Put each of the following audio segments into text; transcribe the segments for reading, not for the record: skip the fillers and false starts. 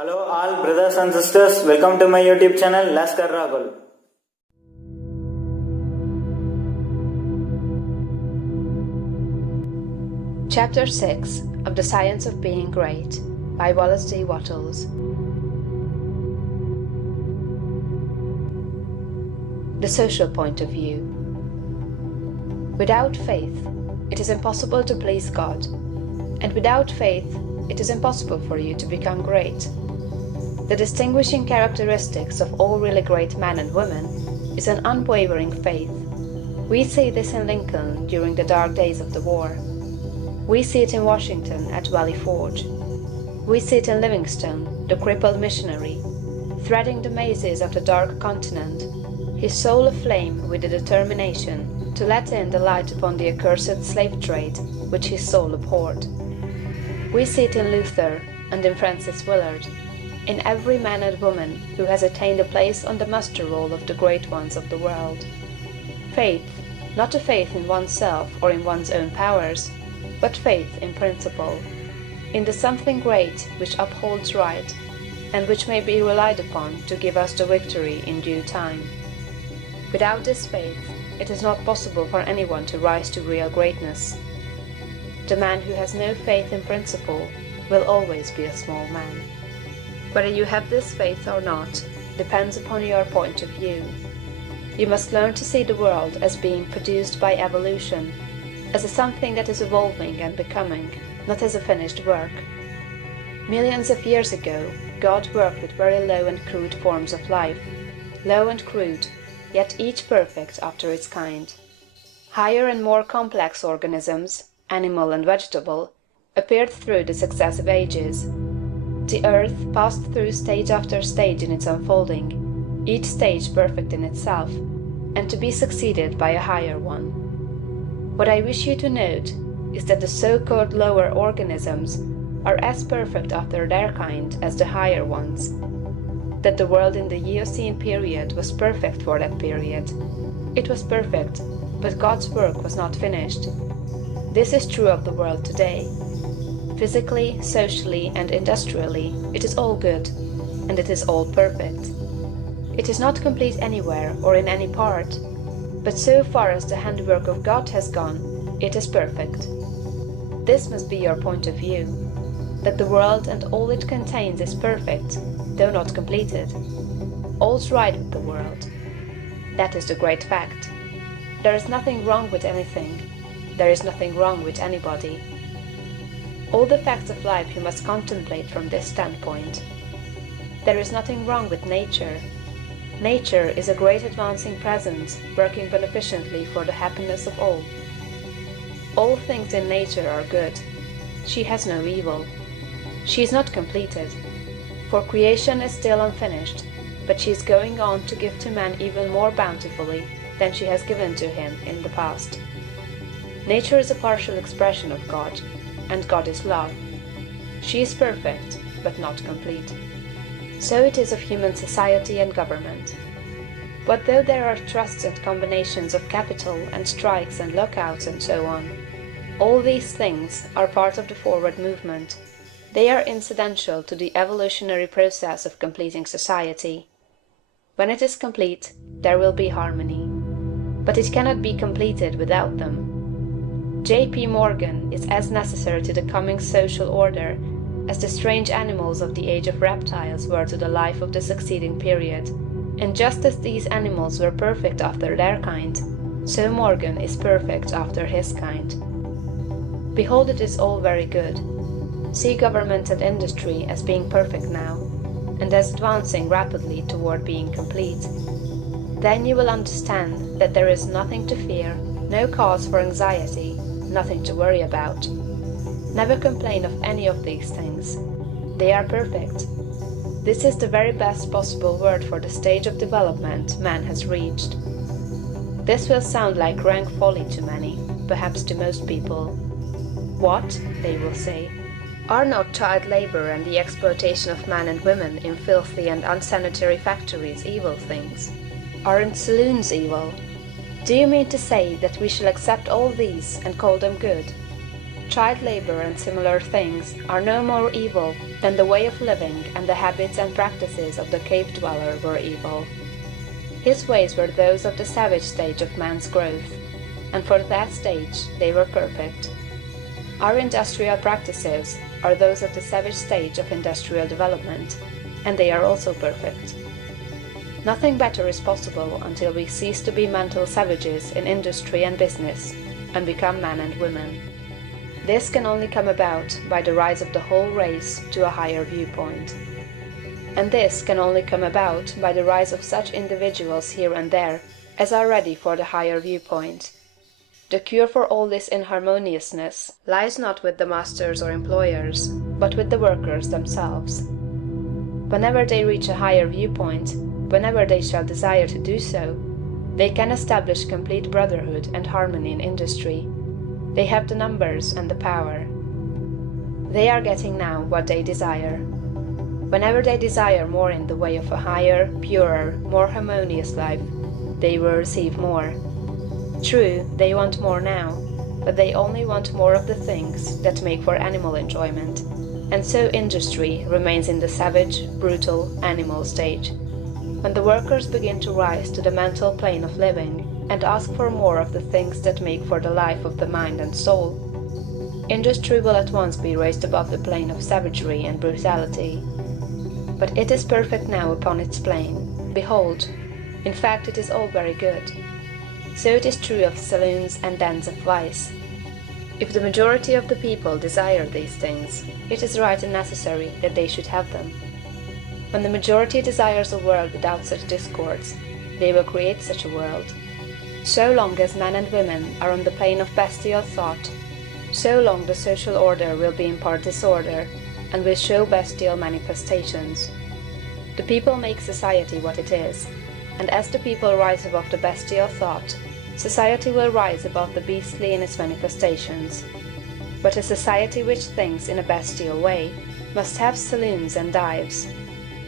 Hello all brothers and sisters, welcome to my YouTube channel Lascar Raghul. Chapter 6 of The Science of Being Great by Wallace D. Wattles. The social point of view. Without faith, it is impossible to please God, and without faith, it is impossible for you to become great. The distinguishing characteristics of all really great men and women is an unwavering faith. We see this in Lincoln during the dark days of the war. We see it in Washington at Valley Forge. We see it in Livingstone, the crippled missionary, threading the mazes of the dark continent, his soul aflame with the determination to let in the light upon the accursed slave trade which his soul abhorred. We see it in Luther and in Francis Willard, in every man and woman who has attained a place on the muster roll of the great ones of the world. Faith, not a faith in oneself or in one's own powers, but faith in principle, in the something great which upholds right, and which may be relied upon to give us the victory in due time. Without this faith, it is not possible for anyone to rise to real greatness. The man who has no faith in principle will always be a small man. Whether you have this faith or not depends upon your point of view. You must learn to see the world as being produced by evolution, as a something that is evolving and becoming, not as a finished work. Millions of years ago, God worked with very low and crude forms of life, low and crude, yet each perfect after its kind. Higher and more complex organisms, animal and vegetable, appeared through the successive ages. The earth passed through stage after stage in its unfolding, each stage perfect in itself, and to be succeeded by a higher one. What I wish you to note is that the so-called lower organisms are as perfect after their kind as the higher ones, that the world in the Eocene period was perfect for that period. It was perfect, but God's work was not finished. This is true of the world today. Physically, socially, and industrially, it is all good, and it is all perfect. It is not complete anywhere or in any part, but so far as the handiwork of God has gone, it is perfect. This must be your point of view, that the world and all it contains is perfect, though not completed. All's right with the world. That is the great fact. There is nothing wrong with anything. There is nothing wrong with anybody. All the facts of life you must contemplate from this standpoint. There is nothing wrong with nature. Nature is a great advancing presence, working beneficently for the happiness of all. All things in nature are good. She has no evil. She is not completed, for creation is still unfinished, but she is going on to give to man even more bountifully than she has given to him in the past. Nature is a partial expression of God, and God is love. She is perfect, but not complete. So it is of human society and government. But though there are trusts and combinations of capital and strikes and lockouts and so on, all these things are part of the forward movement. They are incidental to the evolutionary process of completing society. When it is complete, there will be harmony. But it cannot be completed without them. J.P. Morgan is as necessary to the coming social order as the strange animals of the age of reptiles were to the life of the succeeding period, and just as these animals were perfect after their kind, so Morgan is perfect after his kind. Behold, it is all very good. See government and industry as being perfect now, and as advancing rapidly toward being complete. Then you will understand that there is nothing to fear, no cause for anxiety, nothing to worry about. Never complain of any of these things. They are perfect. This is the very best possible word for the stage of development man has reached. This will sound like rank folly to many, perhaps to most people. What, they will say, are not child labor and the exploitation of men and women in filthy and unsanitary factories evil things? Aren't saloons evil? Do you mean to say that we shall accept all these and call them good? Child labor and similar things are no more evil than the way of living and the habits and practices of the cave dweller were evil. His ways were those of the savage stage of man's growth, and for that stage they were perfect. Our industrial practices are those of the savage stage of industrial development, and they are also perfect. Nothing better is possible until we cease to be mental savages in industry and business, and become men and women. This can only come about by the rise of the whole race to a higher viewpoint. And this can only come about by the rise of such individuals here and there as are ready for the higher viewpoint. The cure for all this inharmoniousness lies not with the masters or employers, but with the workers themselves. Whenever they reach a higher viewpoint, whenever they shall desire to do so, they can establish complete brotherhood and harmony in industry. They have the numbers and the power. They are getting now what they desire. Whenever they desire more in the way of a higher, purer, more harmonious life, they will receive more. True, they want more now, but they only want more of the things that make for animal enjoyment, and so industry remains in the savage, brutal, animal stage. When the workers begin to rise to the mental plane of living, and ask for more of the things that make for the life of the mind and soul, industry will at once be raised above the plane of savagery and brutality. But it is perfect now upon its plane. Behold, in fact it is all very good. So it is true of saloons and dens of vice. If the majority of the people desire these things, it is right and necessary that they should have them. When the majority desires a world without such discords, they will create such a world. So long as men and women are on the plane of bestial thought, so long the social order will be in part disorder, and will show bestial manifestations. The people make society what it is, and as the people rise above the bestial thought, society will rise above the beastly in its manifestations. But a society which thinks in a bestial way must have saloons and dives.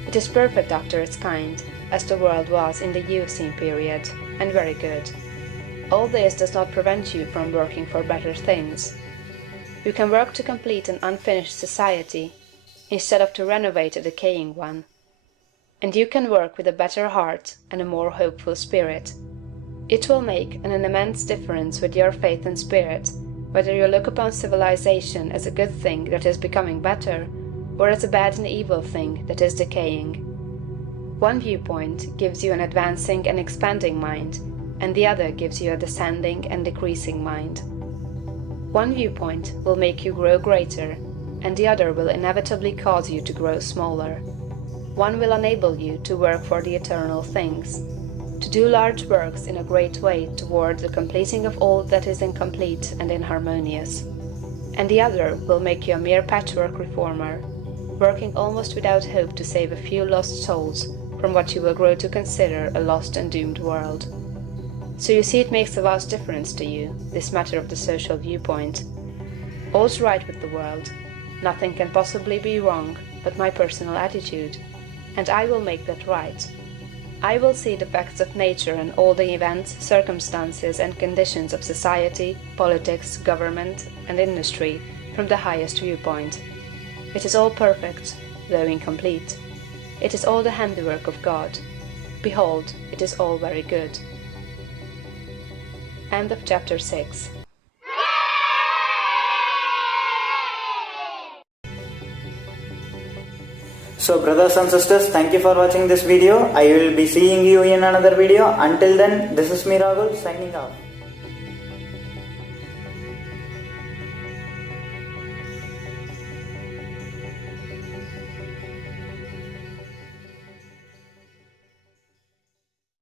It is perfect after its kind, as the world was in the Eocene period, and very good. All this does not prevent you from working for better things. You can work to complete an unfinished society, instead of to renovate a decaying one. And you can work with a better heart and a more hopeful spirit. It will make an immense difference with your faith and spirit, whether you look upon civilization as a good thing that is becoming better, or as a bad and evil thing that is decaying. One viewpoint gives you an advancing and expanding mind, and the other gives you a descending and decreasing mind. One viewpoint will make you grow greater, and the other will inevitably cause you to grow smaller. One will enable you to work for the eternal things, to do large works in a great way toward the completing of all that is incomplete and inharmonious, and the other will make you a mere patchwork reformer, working almost without hope to save a few lost souls from what you will grow to consider a lost and doomed world. So you see it makes a vast difference to you, this matter of the social viewpoint. All's right with the world. Nothing can possibly be wrong but my personal attitude, and I will make that right. I will see the facts of nature and all the events, circumstances, and conditions of society, politics, government, and industry from the highest viewpoint. It is all perfect, though incomplete. It is all the handiwork of God. Behold, it is all very good. End of chapter 6. So brothers and sisters, thank you for watching this video. I will be seeing you in another video. Until then, this is me Raghul signing off.